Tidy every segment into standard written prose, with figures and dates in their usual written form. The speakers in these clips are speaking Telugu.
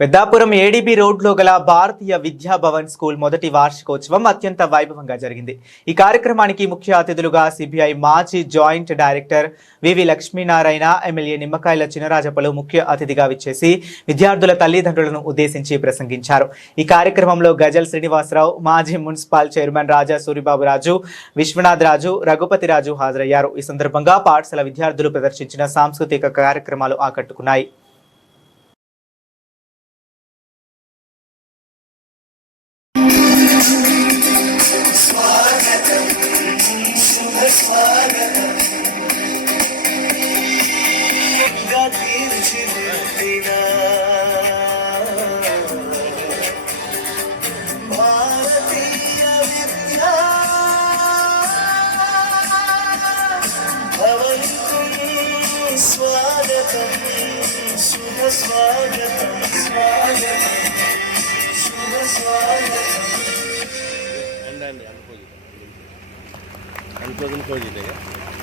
పెద్దాపురం ఏడీబీ రోడ్లో గల భారతీయ విద్యా భవన్ స్కూల్ మొదటి వార్షికోత్సవం అత్యంత వైభవంగా జరిగింది. ఈ కార్యక్రమానికి ముఖ్య అతిథులుగా సిబిఐ మాజీ జాయింట్ డైరెక్టర్ వివి లక్ష్మీనారాయణ, ఎమ్మెల్యే నిమ్మకాయల చినరాజప్పలు ముఖ్య అతిథిగా విచ్చేసి విద్యార్థుల తల్లిదండ్రులను ఉద్దేశించి ప్రసంగించారు. ఈ కార్యక్రమంలో గజల్ శ్రీనివాసరావు, మాజీ మున్సిపల్ చైర్మన్ రాజా సూరిబాబురాజు, విశ్వనాథ్ రాజు, రఘుపతి రాజు హాజరయ్యారు. ఈ సందర్భంగా పాఠశాల విద్యార్థులు ప్రదర్శించిన సాంస్కృతిక కార్యక్రమాలు ఆకట్టుకున్నాయి.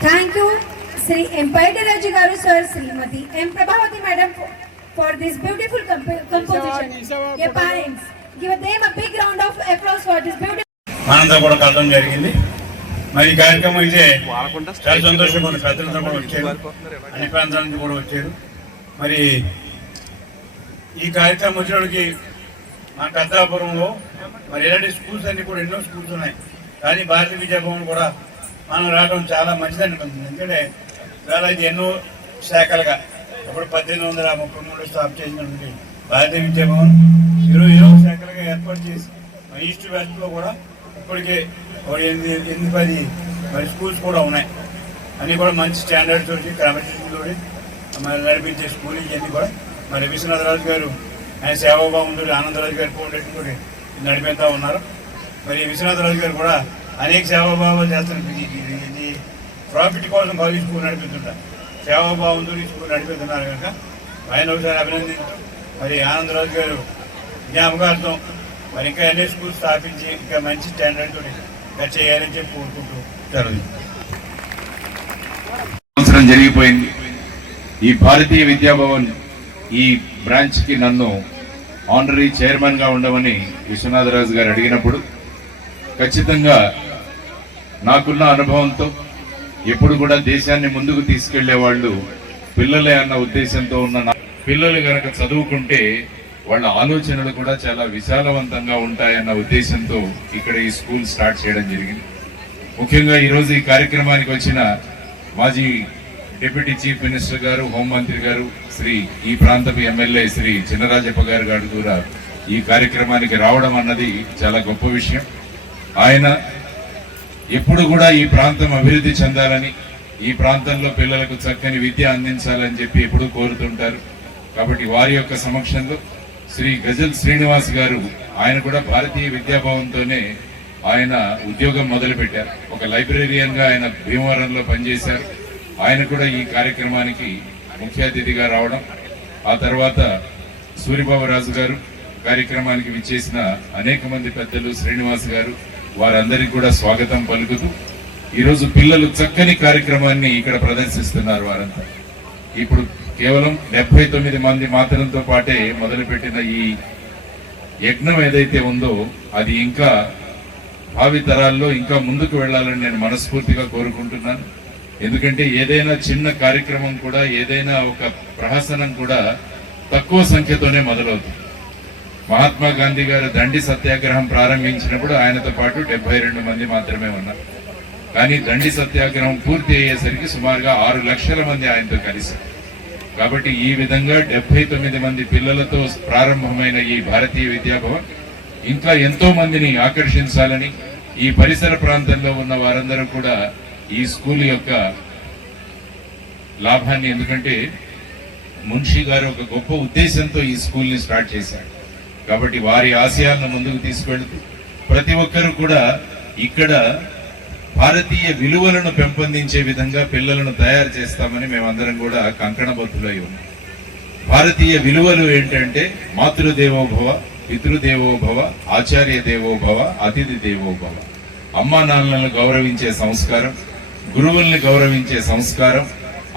Thank you, Sri M. Paidaraji Garu sir, Srimati M. Prabhavati madam for this beautiful composition. Your parents, give them a big round of applause for this beautiful. ఆనందం కూడా కలడం జరిగింది. మరి ఈ కార్యక్రమం అయితే చాలా సంతోషంగా ఉంది. పెద్దలందరూ కూడా వచ్చారు, అన్ని ప్రాంతాల నుంచి కూడా వచ్చారు. మరి ఈ కార్యక్రమం వచ్చినప్పటికి మా పెద్దాపురంలో మరి ఇలాంటి స్కూల్స్ అన్ని కూడా ఎన్నో స్కూల్స్ ఉన్నాయి. కానీ భారతీయ విద్యాభవన్ కూడా మనం రావడం చాలా మంచిది అనిపిస్తుంది. ఎందుకంటే చాలా ఇది ఎన్నో శాఖలుగా అప్పుడు 1833 స్టాప్ చేసినటువంటి భారతీయ విద్యాభవన్ 20 శాఖలుగా ఏర్పాటు చేసి ఈస్ట్ వెస్ట్లో కూడా ఇప్పటికే 8-10 మరి స్కూల్స్ కూడా ఉన్నాయి. అన్నీ కూడా మంచి స్టాండర్డ్స్ వచ్చి క్రమశిక్షణతో మరి నడిపించే స్కూల్ ఇవన్నీ కూడా మరి విశ్వనాథరాజు గారు ఆయన సేవాభావంతో ఆనందరాజు గారి ఫౌండేషన్ కూడా నడిపిస్తూ ఉన్నారు. మరి విశ్వనాథరాజు గారు కూడా అనేక సేవాభావాలు చేస్తున్నారు. ఇది ప్రాఫిట్ కోసం కాదు ఈ స్కూల్ నడిపిస్తుంటారు, సేవాభావంతో ఈ స్కూల్ నడిపిస్తున్నారు కనుక ఆయన ఒకసారి అభినందించు. మరి ఆనందరాజు గారు జ్ఞాపకార్థం మరి ఇంకా అన్ని స్కూల్ స్థాపించి ఇంకా మంచి స్టాండర్డ్ తోటి ఇంకా చేయాలని చెప్పి కోరుకుంటూ సంవత్సరం జరిగిపోయింది. ఈ భారతీయ విద్యాభవన్ ఈ బ్రాంచ్కి నన్ను ఆనరీ చైర్మన్గా ఉండమని విశ్వనాథరాజు గారు అడిగినప్పుడు ఖచ్చితంగా నాకున్న అనుభవంతో ఎప్పుడు కూడా దేశాన్ని ముందుకు తీసుకెళ్లే వాళ్ళు పిల్లలే అన్న ఉద్దేశంతో ఉన్న పిల్లలు గనక చదువుకుంటే వాళ్ళ ఆలోచనలు కూడా చాలా విశాలవంతంగా ఉంటాయన్న ఉద్దేశంతో ఇక్కడ ఈ స్కూల్ స్టార్ట్ చేయడం జరిగింది. ముఖ్యంగా ఈరోజు ఈ కార్యక్రమానికి వచ్చిన మాజీ డిప్యూటీ చీఫ్ మినిస్టర్ గారు, హోంమంత్రి గారు, ఈ ప్రాంతపు ఎమ్మెల్యే శ్రీ చినరాజప్ప గారు కూడా ఈ కార్యక్రమానికి రావడం అన్నది చాలా గొప్ప విషయం. ఆయన ఎప్పుడు కూడా ఈ ప్రాంతం అభివృద్ధి చెందాలని, ఈ ప్రాంతంలో పిల్లలకు చక్కని విద్య అందించాలని చెప్పి ఎప్పుడూ కోరుతుంటారు. కాబట్టి వారి యొక్క సమక్షంలో శ్రీ గజల్ శ్రీనివాస్ గారు, ఆయన కూడా భారతీయ విద్యాభవన్తోనే ఆయన ఉద్యోగం మొదలుపెట్టారు. ఒక లైబ్రేరియన్ గా ఆయన భీమవరంలో పనిచేశారు. ఆయన కూడా ఈ కార్యక్రమానికి ముఖ్య అతిథిగా రావడం, ఆ తర్వాత సూరిబాబురాజు గారు, కార్యక్రమానికి విచ్చేసిన అనేక మంది పెద్దలు, శ్రీనివాస్ గారు, వారందరికీ కూడా స్వాగతం పలుకుతూ ఈరోజు పిల్లలు చక్కని కార్యక్రమాన్ని ఇక్కడ ప్రదర్శిస్తున్నారు. వారంతా ఇప్పుడు కేవలం 79 మంది మాత్రంతో పాటే మొదలుపెట్టిన ఈ యజ్ఞం ఏదైతే ఉందో అది ఇంకా భావి తరాల్లో ఇంకా ముందుకు వెళ్లాలని నేను మనస్ఫూర్తిగా కోరుకుంటున్నాను. ఎందుకంటే ఏదైనా చిన్న కార్యక్రమం కూడా, ఏదైనా ఒక ప్రహసనం కూడా తక్కువ సంఖ్యతోనే మొదలవుతుంది. మహాత్మా గాంధీ గారు దండి సత్యాగ్రహం ప్రారంభించినప్పుడు ఆయనతో పాటు 72 మంది మాత్రమే ఉన్నారు. కానీ దండి సత్యాగ్రహం పూర్తి అయ్యేసరికి సుమారుగా 6 లక్షల మంది ఆయనతో కలిశారు. కాబట్టి ఈ విధంగా 79 మంది పిల్లలతో ప్రారంభమైన ఈ భారతీయ విద్యాభవన్ ఇంకా ఎంతో మందిని ఆకర్షించాలని, ఈ పరిసర ప్రాంతంలో ఉన్న వారందరూ కూడా ఈ స్కూల్ యొక్క లాభాన్ని, ఎందుకంటే మున్షి గారు ఒక గొప్ప ఉద్దేశంతో ఈ స్కూల్ ని స్టార్ట్ చేశారు. కాబట్టి వారి ఆశయాలను ముందుకు తీసుకెళ్తూ ప్రతి ఒక్కరూ కూడా ఇక్కడ భారతీయ విలువలను పెంపొందించే విధంగా పిల్లలను తయారు చేస్తామని మేమందరం కూడా కంకణబద్ధులై ఉన్నాం. భారతీయ విలువలు ఏంటంటే మాతృదేవోభవ, పితృదేవోభవ, ఆచార్య దేవోభవ, అతిథి దేవోభవ. అమ్మా నాన్నలను గౌరవించే సంస్కారం, గురువుల్ని గౌరవించే సంస్కారం,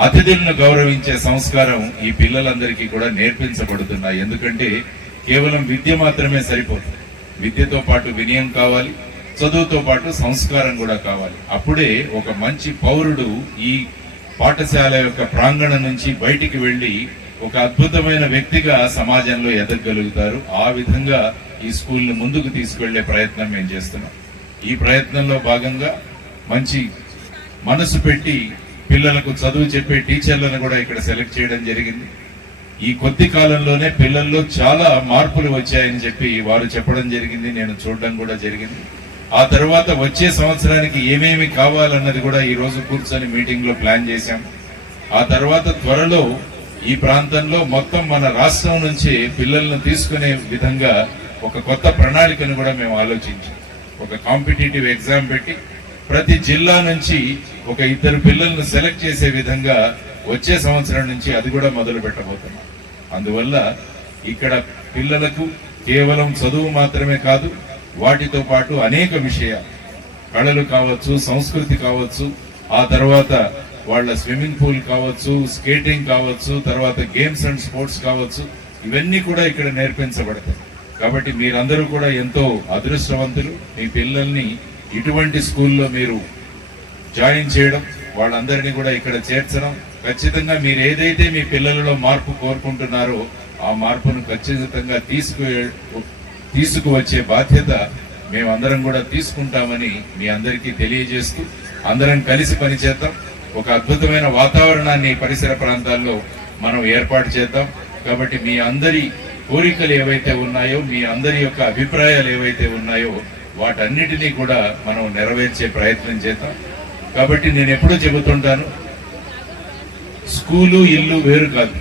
అతిథులను గౌరవించే సంస్కారం ఈ పిల్లలందరికీ కూడా నేర్పించబడుతున్నాయి. ఎందుకంటే కేవలం విద్య మాత్రమే సరిపోతుంది. విద్యతో పాటు వినయం కావాలి, చదువుతో పాటు సంస్కారం కూడా కావాలి. అప్పుడే ఒక మంచి పౌరుడు ఈ పాఠశాల యొక్క ప్రాంగణం నుంచి బయటికి వెళ్లి ఒక అద్భుతమైన వ్యక్తిగా సమాజంలో ఎదగగలుగుతారు. ఆ విధంగా ఈ స్కూల్ని ముందుకు తీసుకెళ్లే ప్రయత్నం మేము చేస్తున్నాం. ఈ ప్రయత్నంలో భాగంగా మంచి మనసు పెట్టి పిల్లలకు చదువు చెప్పే టీచర్లను కూడా ఇక్కడ సెలెక్ట్ చేయడం జరిగింది. ఈ కొద్ది కాలంలోనే పిల్లల్లో చాలా మార్పులు వచ్చాయని చెప్పి వారు చెప్పడం జరిగింది, నేను చూడడం కూడా జరిగింది. ఆ తర్వాత వచ్చే సంవత్సరానికి ఏమేమి కావాలన్నది కూడా ఈ రోజు కూర్చొని మీటింగ్ లో ప్లాన్ చేశాం. ఆ తర్వాత త్వరలో ఈ ప్రాంతంలో మొత్తం మన రాష్ట్రం నుంచి పిల్లలను తీసుకునే విధంగా ఒక కొత్త ప్రణాళికను కూడా మేము ఆలోచించాం. ఒక కాంపిటేటివ్ ఎగ్జామ్ పెట్టి ప్రతి జిల్లా నుంచి ఒక 2 పిల్లలను సెలెక్ట్ చేసే విధంగా వచ్చే సంవత్సరం నుంచి అది కూడా మొదలు పెట్టబోతున్నాం. అందువల్ల ఇక్కడ పిల్లలకు కేవలం చదువు మాత్రమే కాదు, వాటితో పాటు అనేక విషయాలు, కళలు కావచ్చు, సంస్కృతి కావచ్చు, ఆ తర్వాత వాళ్ళ స్విమ్మింగ్ పూల్ కావచ్చు, స్కేటింగ్ కావచ్చు, తర్వాత గేమ్స్ అండ్ స్పోర్ట్స్ కావచ్చు, ఇవన్నీ కూడా ఇక్కడ నేర్పించబడతాయి. కాబట్టి మీరందరూ కూడా ఎంతో అదృష్టవంతులు. మీ పిల్లల్ని ఇటువంటి స్కూల్లో మీరు జాయిన్ చేయడం, వాళ్ళందరినీ కూడా ఇక్కడ చేర్చడం, ఖచ్చితంగా మీరు ఏదైతే మీ పిల్లలలో మార్పు కోరుకుంటున్నారో ఆ మార్పును ఖచ్చితంగా తీసుకువచ్చే బాధ్యత మేమందరం కూడా తీసుకుంటామని మీ అందరికీ తెలియజేస్తూ అందరం కలిసి పనిచేద్దాం. ఒక అద్భుతమైన వాతావరణాన్ని పరిసర ప్రాంతాల్లో మనం ఏర్పాటు చేద్దాం. కాబట్టి మీ అందరి కోరికలు ఏవైతే ఉన్నాయో, మీ అందరి యొక్క అభిప్రాయాలు ఏవైతే ఉన్నాయో వాటన్నిటినీ కూడా మనం నెరవేర్చే ప్రయత్నం చేద్దాం. కాబట్టి నేను ఎప్పుడూ చెబుతుంటాను, స్కూలు ఇల్లు వేరు కాదు.